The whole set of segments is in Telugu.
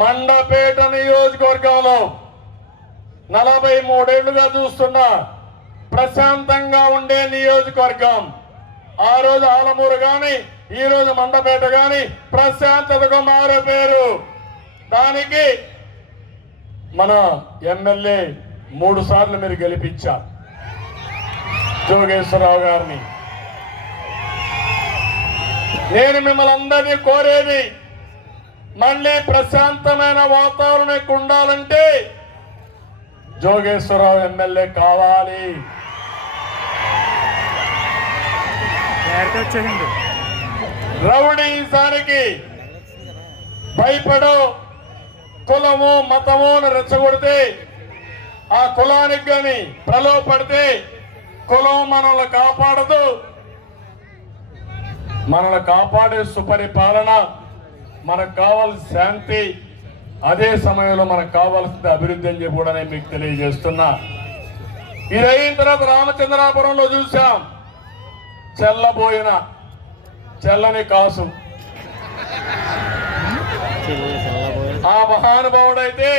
మండపేట నియోజకవర్గంలో 43 ఏళ్లుగా చూస్తున్నా ప్రశాంతంగా ఉండే నియోజకవర్గం. ఆ రోజు ఆలమూరు గాని ఈ రోజు మండపేట గాని ప్రశాంతతకు మారే పేరు. దానికి మన ఎమ్మెల్యే 3 సార్లు మీరు గెలిపించారు జోగేశ్వరరావు గారిని. నేను మిమ్మల్ని అందరినీ కోరేది మళ్ళీ ప్రశాంతమైన వాతావరణం ఉండాలంటే జోగేశ్వరరావు ఎమ్మెల్యే కావాలి. రౌడీసానికి భయపడో కులము మతము రెచ్చగొడితే ఆ కులానికి కానీ ప్రలోభపడితే కులం మనల్ని కాపాడదు. మనల్ని కాపాడే సుపరిపాలన, మనకు కావాల్సిన శాంతి, అదే సమయంలో మనకు కావాల్సిన అభివృద్ధి అని చెప్పి కూడా నేను మీకు తెలియజేస్తున్నా. ఇది అయిన తర్వాత రామచంద్రాపురంలో చూసాం చెల్లబోయిన చెల్లని కాసు. ఆ మహానుభావుడైతే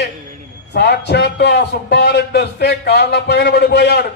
సాక్షాత్తు ఆ సుబ్బారెడ్డి వస్తే కాళ్ళ పైన పడిపోయాడు.